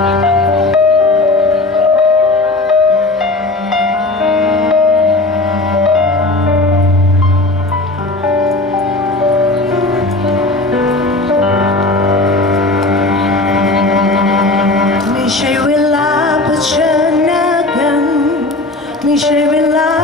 ไม่ใช่เวลาเผชิญหน้ากัน ไม่ใช่เวลา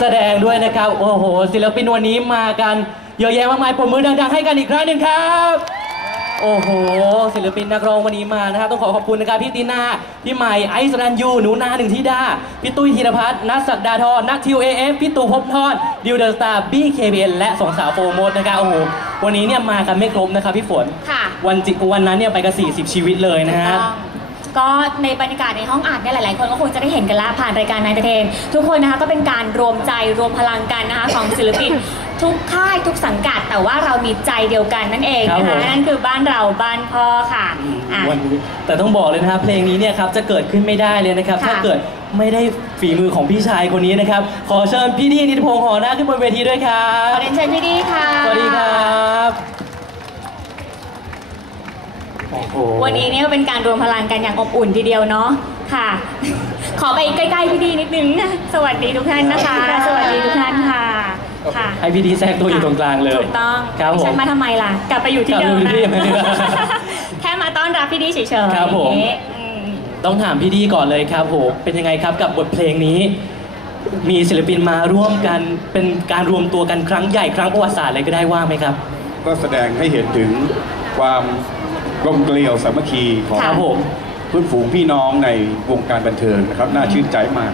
แสดงด้วยนะครับ โอ้โห ศิลปินวันนี้มากัน เยอะแยะมากมายผมมือดังๆให้กันอีกครั้งหนึ่งครับ โอ้โห ศิลปินนักร้องวันนี้มานะครับต้องขอขอบคุณนะครับพี่ตีนาพี่ใหม่ไอซ์รันยูหนูนาหนึ่งทิดา พี่ตุ้ยธีรพัฒน์นัทศักดาธรนัททิวเอฟพี่ตู่พบทอนดิวเดอร์สตาร์บี้เคบีเอ็นและสองสาวโฟโมดนะครับโอ้โหวันนี้เนี่ยมากันไม่ครบนะครับพี่ฝนค่ะ วันจิวันนั้นเนี่ยไปกัน40 ชีวิตเลยนะฮะ ก็ในบรรยากาศในห้องอัดเนี่ยหลาย ๆ คนก็คงจะได้เห็นกันแล้วผ่านรายการนายเทนทุกคนนะคะก็เป็นการรวมใจรวมพลังกันนะคะของศิลปิน ทุกค่ายทุกสังกัด แต่ว่าเรามีใจเดียวกันนั่นเองครับนะผม คะนั่นคือบ้านเราบ้านพ่อค่ะอะ วันนี้แต่ต้องบอกเลยนะครับเพลงนี้เนี่ยครับจะเกิดขึ้นไม่ได้เลยนะครับ ค่ะ ถ้าเกิดไม่ได้ฝีมือของพี่ชายคนนี้นะครับ ขอเชิญพี่ดีนิติพงษ์หอหน้าขึ้นบนเวทีด้วยครัขบ อเรียนเชิญพี่ดีค่ะ สวัสดีครับโอ้โห วันนี้เนี่ยเป็นการรวมพลังกันอย่างอบอุ่นทีเดียวเนาะค่ะ ขอไปใกล้ๆพี่ดีนิดนึงนะสวัสดีทุกท่านนะคะ สวัสดีทุกท่านค่ะค่ะให้พี่ดีแทรกตัวอยู่ตรงกลางเลยถูกต้องครับผมฉันมาทำไมล่ะ กลับไปอยู่ที่เดิมกลับไปอยู่นะที่เดิมแค่มาต้อนรับพี่ดีเฉยๆครับผมอืมต้องถามพี่ดีก่อนเลยครับโหเป็นยังไงครับกับบทเพลงนี้มีศิลปินมาร่วมกันเป็นการรวมตัวกันครั้งใหญ่ครั้งประวัติศาสตร์เลยก็ได้ว่าไหมครับ ก็แสดงให้เห็นถึงความ กลมเกลียวสามัคคีของครับผม เพื่อนฝูงพี่น้องในวงการบันเทิงนะครับ น่าชื่นใจมาก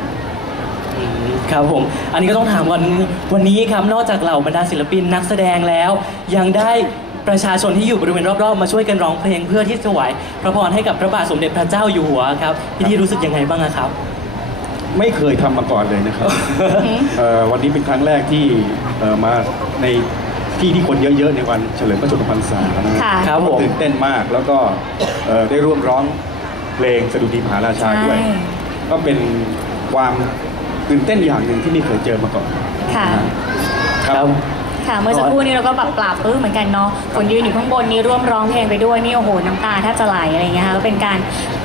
ครับผม อันนี้ก็ต้องถามวันวันนี้ครับ นอกจากเหล่าบรรดาศิลปินนักแสดงแล้ว ยังได้ประชาชนที่อยู่บริเวณรอบๆ มาช่วยกันร้องเพลงเพื่อที่จะถวายพระพรให้กับพระบาทสมเด็จพระเจ้าอยู่หัวครับพี่ที่รู้สึกยังไงบ้างอะครับ ไม่เคยทำมาก่อนเลยนะครับเอ่อวันนี้เป็นครั้งแรกที่เอ่อมาใน ที่ที่คนเยอะๆในวันเฉลิมพระชนมพรรษานะค่ะครับผม ตื่นเต้นมาก แล้วก็เอ่อได้ร่วมร้องเพลงสดุดีมหาราชาด้วย ใช่ ก็เป็นความตื่นเต้นอย่างหนึ่งที่ไม่เคยเจอมาก่อนค่ะ ครับ ค่ะเมื่อสักครู่นี้เราก็แบบปราบปลื้มเหมือนกันเนาะคนยืนอยู่ข้างบนนี้ร่วมร้องเพลงไปด้วยนี่โอ้โหน้ำตาแทบจะไหลอะไรอย่างเงี้ยค่ะก็เป็นการ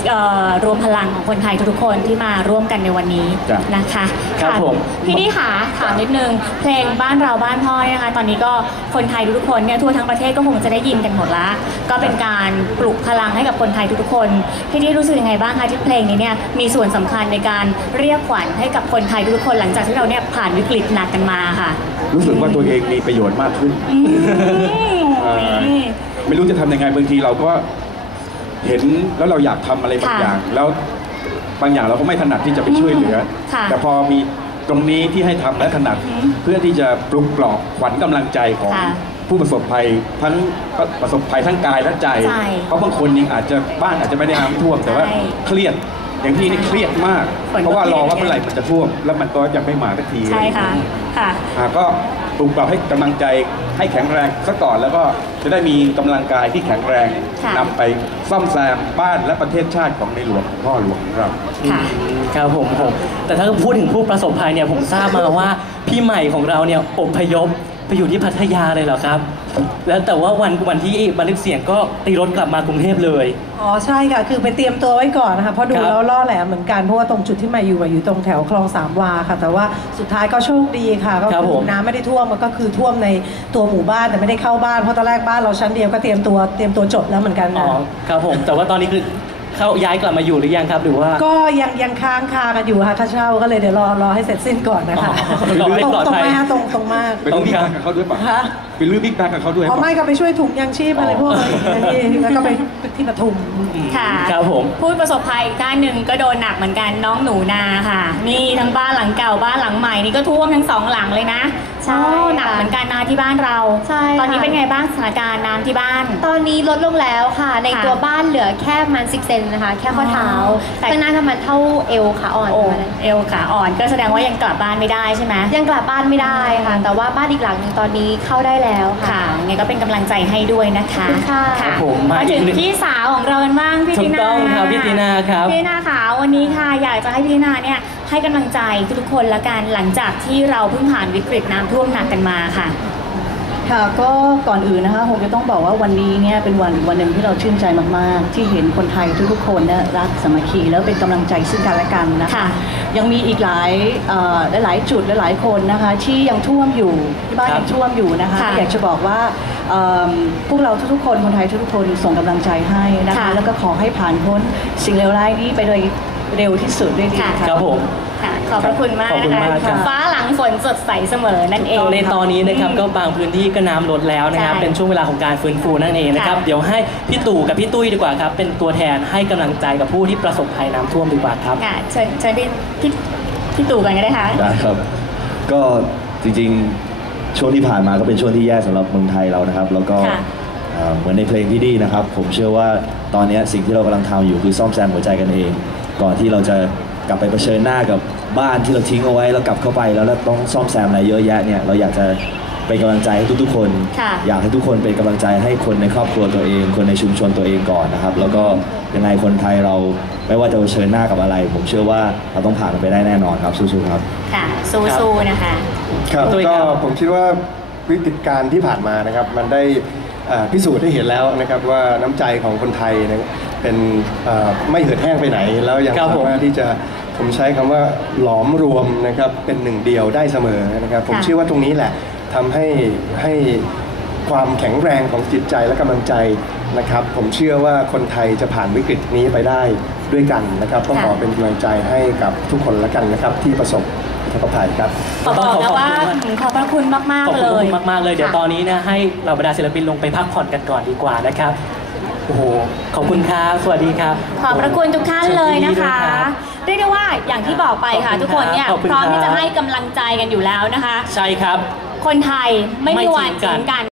เอ่อรวมพลังของคนไทยทุกๆคนที่มาร่วมกันในวันนี้จ้ะนะคะครับะผมพี่นี่ค่ะถามนิดนึงเพลงบ้านเราบ้านพ่อเนี่ยนะคะ ตอนนี้ก็คนไทยทุกๆคนเนี่ยทั่วทั้งประเทศก็คงจะได้ยินกันหมดละก็เป็นการปลุกพลังให้กับคนไทยทุกๆคนพี่นี่รู้สึกยังไงบ้างคะที่เพลงนี้เนี่ยมีส่วนสำคัญในการเรียกขวัญให้กับคนไทยทุกๆคนหลังจากที่เราเนี่ยผ่านวิกฤตหนักกันมาค่ะ รู้สึกว่าตัวเองมีประโยชน์มากขึ้นอืมเอ่อไม่รู้จะทำยังไงบางทีเราก็เห็นแล้วเราอยากทำอะไรบางค่ะอย่าง แล้วบางอย่างเราก็ไม่ถนัดที่จะไปช่วยเหลือ ค่ะแต่พอมีตรงนี้ที่ให้ทำและถนัดอืมเพื่อที่จะปลุกปลอบขวัญกำลังใจของค่ะผู้ประสบภัยทั้งประสบภัยทั้งกายและใจใช่เพราะบางคนยังอาจจะบ้านอาจจะไม่ได้น้ำท่วมแต่ว่าใช่ เครียด อย่างพี่นี่เครียดมากฝนก็เพราะว่ารอว่าเครียดเมื่อไหร่มันจะท่วม แล้วมันก็ยังไม่มาสักทีใช่ค่ะค่ะอ่าก็ปลุกปรับให้กำลังใจให้แข็งแรงซะก่อนแล้วก็จะได้มีกำลังกายที่แข็งแรงค่ะนำไปซ่อมแซมบ้านและประเทศชาติของในหลวงพ่อหลวงของเราค่ะครับผมผมแต่ถ้าพูดถึงผู้ประสบภัยเนี่ยผมทราบมาว่าพี่ใหม่ของเราเนี่ยอพยพไปอยู่ที่พัทยาเลยเหรอครับ แล้วแต่ว่าวันวันที่บันทึกเสียงก็ตีรถกลับมากรุงเทพเลย อ๋อใช่ค่ะ คือไปเตรียมตัวไว้ก่อนนะคะเพราะดูครับแล้วล่อแหลมเหมือนกันเพราะว่าตรงจุดที่มาอยู่อะอยู่ตรงแถวคลองสามวาค่ะ แต่ว่าสุดท้ายก็โชคดีค่ะ ก็ครับคืผอม น้ำไม่ได้ท่วมมันก็คือท่วมในตัวหมู่บ้านแต่ไม่ได้เข้าบ้านเพราะตอนแรกบ้านเราชั้นเดียวก็เตรียมตัวเตรียมตัวจบแล้วเหมือนกันอ๋นะอครับผม แต่ว่าตอนนี้คือ เข้าย้ายกลับมาอยู่หรือยังครับ หรือว่า ก็ยังยังค้างคากันอยู่ค่ะค่าเช่าก็เลยเดี๋ยวรอรอให้เสร็จสิ้นก่อนนะคะอ๋อรอให้ตรงปลอดตรงภัย มากตรงตรงมากไปลื้อบิ๊กแบกกับเขาด้วยป่ะฮะไปลื้อบิ๊กแบกกับเขาด้วยอ๋อป่ะ ไม่ก็ไปช่วยถุงยังชีพอะไรพวกนี้แล้วก็ไปที่ปทุม ค่ะครับผมผู้ประสบภัยอีกท่านหนึ่งก็โดนหนักเหมือนกันน้องหนูนาค่ะ นี่ทั้งบ้านหลังเก่าบ้านหลังใหม่นี่ก็ท่วมทั้งสองหลังเลยนะ ใช่โอ้ค่ะหนักเหมือนกันนะที่บ้านเรา ใช่ตอนนี้ค่ะ เป็นไงบ้างสถานการณ์น้ำที่บ้าน ตอนนี้ลดลงแล้วค่ะ ในค่ะตัวบ้านเหลือแค่ประมันสิเซนนะคะ แค่ข้อเท้าอ๋อแต่ แต่ข้างหน้าทำมันเท่าเอวขาอ่อนโอ้ประมาณนั้นเอวขาอ่อนก็แสดงว่ายังกลับบ้านไม่ได้ใช่ไหม ยังกลับบ้านไม่ได้ค่ะ แต่ว่าบ้านอีกหลังหนึงตอนนี้เข้าได้แล้วค่ะ ค่ะไงก็เป็นกำลังใจให้ด้วยนะคะขอบคุณค่ะ ครับผมมามาถึงอีกหนึ่ง พี่สาวของเรากันบ้างพี่ถูติกนาต้องครับพี่ตินาครับ พี่ตินาค่ะวันนี้ค่ะ อยากจะให้พี่ตินาเนี่ย ให้กำลังใจทุกๆคนละกันหลังจากที่เราเพิ่งผ่านวิกฤตน้ำท่วมหนักกันมาค่ะ ค่ะก็ก่อนอื่นนะคะคงจะต้องบอกว่าวันนี้เนี่ยเป็นวันวันหนึ่งที่เราชื่นใจมากๆ ที่เห็นคนไทยทุกๆคนเนี่ยรักสามัคคีแล้วเป็นกำลังใจซึ่งกันและกันนะคะ ค่ะ ยังมีอีกหลายเอ่อหลายๆจุดและหลายคนนะคะ ที่ยังท่วมอยู่ที่บ้านครับยังท่วมอยู่นะคะค่ะอยากจะบอกว่าเอิ่มพวกเราทุกๆคนคนไทยทุกๆคนส่งกำลังใจให้นะคะ ค่ะแล้วก็ขอให้ผ่านพ้นสิ่งเลวร้ายนี้ไปโดย เร็วที่สุดด้วยดีค่ะค่ะ ครับผม ค่ะขอบพระคุณมากขอบคุณนะมากครัคะบ ฟ้าหลังฝนสดใสเสมอนั่นเองในตอนนี้นะครับก็บางพื้นที่ก็น้ำลดแล้วนะครับใช่เป็นช่วงเวลาของการฟื้นฟูนั่นเองนะครับค่ะเดี๋ยวให้พี่ตู่กับพี่ตุ้ยดีกว่าครับ เป็นตัวแทนให้กำลังใจกับผู้ที่ประสบภัยน้ำท่วมดีกว่าครับ ค่ะเชิญเชิญพี่พี่พี่ตู่กันก็ได้ค่ะ ได้ครับ ก็จริงๆ ช่วงที่ผ่านมาก็เป็นช่วงที่แย่สำหรับเมืองไทยเรานะครับ แล้วก็ค่ะออ่าเหมือนในเพลงพี่ดีนะครับ ผมเชื่อว่าตอนนี้สิ่งที่เรากำลังทำอยู่คือซ่อมแซมหัวใจกันเอง ก่อนที่เราจะกลับไปเผชิญหน้ากับบ้านที่เราทิ้งเอาไว้แล้วกลับเข้าไปแล้วแล้วต้องซ่อมแซมอะไรเยอะแยะเนี่ยเราอยากจะเป็นกำลังใจให้ทุกๆ คนค่ะอยากให้ทุกคนเป็นกำลังใจให้คนในครอบครัวตัวเอง คนในชุมชนตัวเองก่อนนะครับ แล้วก็ยังไงคนไทยเราไม่ว่าจะเผชิญหน้ากับอะไร ผมเชื่อว่าเราต้องผ่านมันไปได้แน่นอนครับสู้ๆครับ ค่ะสู้ๆนะคะ ครับตุ้ยก็ครับผมคิดว่าวิกฤตการณ์ที่ผ่านมานะครับ มันได้เอ่อ พิสูจน์ให้เห็นแล้วนะครับว่าน้ำใจของคนไทยนะเป็นเอ่อไม่เหือดแห้งไปไหน แล้วยังครับสาผมมารถที่จะผมใช้คำว่าหลอมรวมนะครับเป็นหนึ่งเดียวได้เสมอนะครับ ผมค่ะเชื่อว่าตรงนี้แหละทำให้ให้ความแข็งแรงของจิตใจและกำลังใจนะครับ ผมเชื่อว่าคนไทยจะผ่านวิกฤตนี้ไปได้ด้วยกันนะครับต้องขอเป็นกำลังใจให้กับทุกคนละกันนะครับที่ประสบ อุทกภัยครับ ขอบอกนะว่าขอบพระคุณมากขอบๆเลคุณยมากๆเลย เดี๋ยวตอนนี้นะให้เราบรรดาศิลปินลงไปพักผ่อนกันก่อนดีกว่านะครับ โอ้โห ขอบคุณครับ สวัสดีครับ ขอบพระคุณทุกท่านเลยนะคะเรียกได้ว่าอย่างที่บอกไปค่ะ ทุกคนเนี่ยขอบคุณพร้อมครับที่จะให้กำลังใจกันอยู่แล้วนะคะ ใช่ครับ คนไทยไม่ไม่มีวันทิ้งกันทิ้งกัน